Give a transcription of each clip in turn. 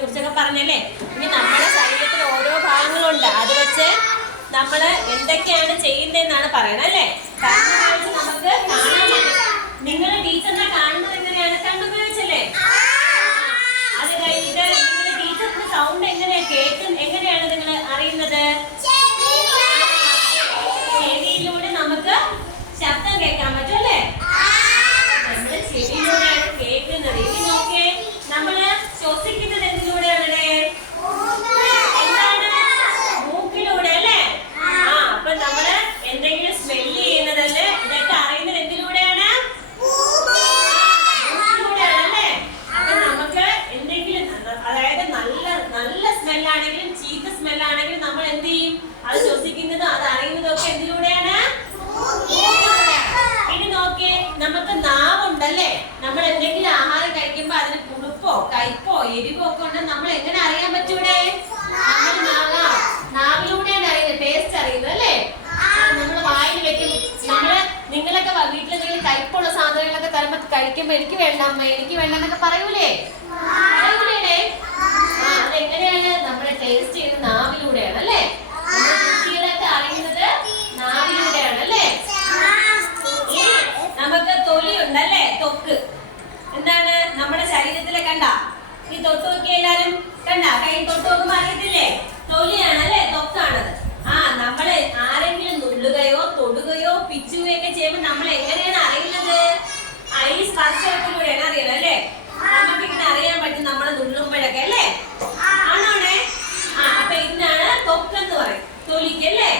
കുറിച്ചൊക്കെ പറഞ്ഞല്ലേ. ഇനി നമ്മുടെ ശരീരത്തിൽ ഓരോ ഭാഗങ്ങളുണ്ട്, അത് വെച്ച് നമ്മൾ എന്തൊക്കെയാണ് ചെയ്യുന്നതെന്നാണ് പറയണത് അല്ലേ. കണ്ണുപയോഗിച്ച് നമുക്ക് കാണാൻ പറ്റും. നിങ്ങൾ ടീച്ചറിനെ കാണുന്നത് എങ്ങനെയാണ്? കണ്ണുപയോഗിച്ചല്ലേ. അത് കഴിഞ്ഞിട്ട് നിങ്ങൾ ടീച്ചറിന്റെ സൗണ്ട് എങ്ങനെയാണ് നിങ്ങൾ അറിയുന്നത്? ചെവിയിലൂടെ നമുക്ക് ശബ്ദം കേൾക്കാൻ പറ്റും അല്ലേ. നമ്മള് ചെവിയിലൂടെയാണ് കേൾക്കുന്നത്. ഇനി നോക്കേ, നമ്മള് ശ്വസിക്കുന്നത് എന്തിലൂടെയാണ്? എന്താണ്? മൂക്കിലൂടെ അല്ലേ. അപ്പൊ നമ്മള് എന്തെങ്കിലും സ്മെല്ല് ചെയ്യുന്നതല്ലേ, ഇതൊക്കെ അറിയുന്നത് എന്തിലൂടെയാണ്? മൂക്കിലൂടെയാണ് അല്ലേ. അപ്പൊ നമുക്ക് എന്തെങ്കിലും, അതായത് നല്ല സ്മെല്ലാണെങ്കിലും ചീത്ത സ്മെല്ലാണെങ്കിലും നമ്മൾ എന്ത് ചെയ്യും? അത് ശ്വസിക്കുന്നതും അത് അറിയുന്നതും ഒക്കെ എന്തിലൂടെയാണ്? ഇനി നോക്കിയേ, നമുക്ക് നാവുണ്ടല്ലേ. നമ്മൾ എന്തെങ്കിലും ആഹാരം കഴിക്കുമ്പോ അതിന് പുളിപ്പോ കയ്പോ എരിവോ ഒക്കെ ഉണ്ടെന്ന് നമ്മൾ എങ്ങനെ അറിയാൻ പറ്റൂടെ? നാവിലൂടെയാണ് അറിയുന്നത്, ടേസ്റ്റ് അറിയുന്നത് അല്ലേ. നമ്മൾ വായിൽ വെക്കും. നിങ്ങളൊക്കെ വീട്ടിൽ എന്തെങ്കിലും കയ്പുള്ള സാധനങ്ങളൊക്കെ തരുമ്പോ കഴിക്കുമ്പോ എനിക്ക് വേണ്ട അമ്മ, എനിക്ക് വേണ്ട എന്നൊക്കെ പറയൂലേ? അതെങ്ങനെയാണ്? നമ്മളെ ടേസ്റ്റ് ചെയ്യുന്നത് നാവിലൂടെയാണ് അല്ലേ. രുചികളൊക്കെ അറിയുന്നത് നാവിലൂടെയാണ് അല്ലേ. നമുക്ക് തൊലി ഉണ്ടല്ലേ, ത്വക്ക്. എന്താണ് നമ്മുടെ ശരീരത്തിലെ? കണ്ട, ഈ തൊട്ട് നോക്കിയ എല്ലാരും കണ്ട, കൈ തൊട്ട് നോക്കുമ്പോ അറിയത്തില്ലേ? തൊലിയാണ് അല്ലേ, ത്വക്കാണത്. നമ്മള് ആരെങ്കിലും നുള്ളുകയോ തൊടുകയോ പിച്ചുകയോ ഒക്കെ ചെയ്യുമ്പോൾ നമ്മൾ എങ്ങനെയാണ് അറിയുന്നത്? ഈ സ്പർശനത്തിലൂടെയാണ് അറിയണം അല്ലേ. നമുക്ക് ഇങ്ങനെ അറിയാൻ പറ്റും നമ്മളെ നുള്ളുമ്പോഴൊക്കെ അല്ലേ. ആണോണേ? അപ്പൊ ഇതിനാണ് ത്വക്ക് എന്ന് പറയും, തൊലിക്കല്ലേ.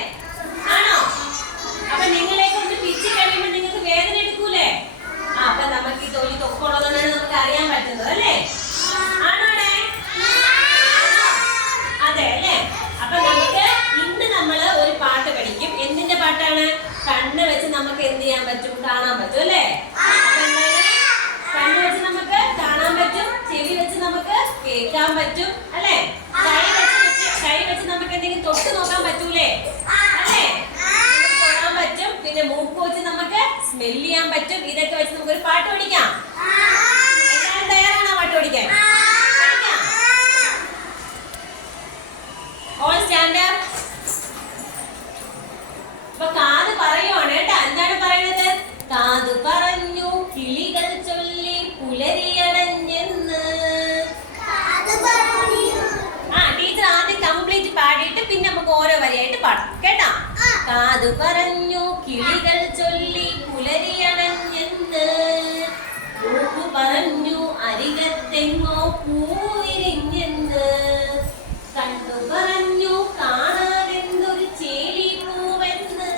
ആണോ? അപ്പൊ നിങ്ങളെയൊക്കെ ഒന്ന് പിച്ച് കഴിയുമ്പോൾ നിങ്ങൾക്ക് വേദന എടുക്കൂലേ? അപ്പൊ നമുക്ക് ഈ തൊലി ത്വക്കുള്ളതാണ് നമുക്ക് അറിയാൻ പറ്റുന്നത് അല്ലേ. ആണോണേ? അതെ അല്ലേ. അപ്പൊ നമുക്ക് ഇന്ന് നമ്മള് ഒരു പാട്ട് പഠിക്കും. എന്തിന്റെ പാട്ടാണ്? കണ്ണ് വെച്ച് നമുക്ക് എന്ത് ചെയ്യാൻ പറ്റും? കാണാൻ പറ്റും അല്ലേ. അപ്പൊ എന്താണ്? കണ്ണ് വെച്ച് നമുക്ക് കാണാൻ പറ്റും, ചെവി വെച്ച് നമുക്ക് കേൾക്കാൻ പറ്റും അല്ലേ. കൈ വെച്ച് നമുക്ക് എന്തെങ്കിലും തൊട്ട് നോക്കാൻ പറ്റൂലേ അല്ലേ. തൊടാൻ പറ്റും. പിന്നെ മൂക്ക് വെച്ച് നമുക്ക് സ്മെല് ചെയ്യാൻ പറ്റും. ഇതൊക്കെ വെച്ച് നമുക്ക് ഒരു പാട്ട് പഠിക്കാം. എല്ലാവരും തയ്യാറാണോ പാട്ട് പഠിക്കാൻ? All stand up. അപ്പൊ കാത് പറയുവാണ് കേട്ടോ. എന്താണ് പറയുന്നത്? കാത് പറഞ്ഞു കിളികൾ ചൊല്ലി പുലരിയടഞ്ഞെന്ന്. ടീച്ചർ ആദ്യം കംപ്ലീറ്റ് പാടിയിട്ട് പിന്നെ നമുക്ക് ഓരോ വരിയായിട്ട് പാടാം കേട്ടാ. കാത് പറഞ്ഞു കിളികൾ ചൊല്ലി പുലരിയടഞ്ഞെന്ന്. മൂക്ക് പറഞ്ഞു അരികത്തെങ്ങോ പൂവിരിഞ്ഞെന്ന്. കണ്ണു പറഞ്ഞു കാണാതെന്തൊരു ചേലി പൂവെന്ന്.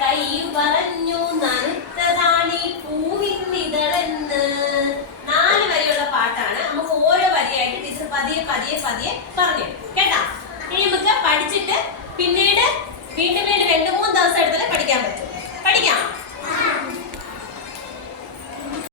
കൈ പറഞ്ഞു നനുത്തതാണി പൂവിന്നിതളെന്ന്. 4 വരിയുള്ള പാട്ടാണ്. നമുക്ക് ഓരോ വരിയായിട്ട് ടീച്ചർ പതിയെ പറഞ്ഞു കേട്ടാ. ഇനി നമുക്ക് പഠിച്ചിട്ട് പിന്നീട് വീണ്ടും 2-3 ദിവസം എടുത്താലേ പഠിക്കാൻ പറ്റും. പഠിക്കാം.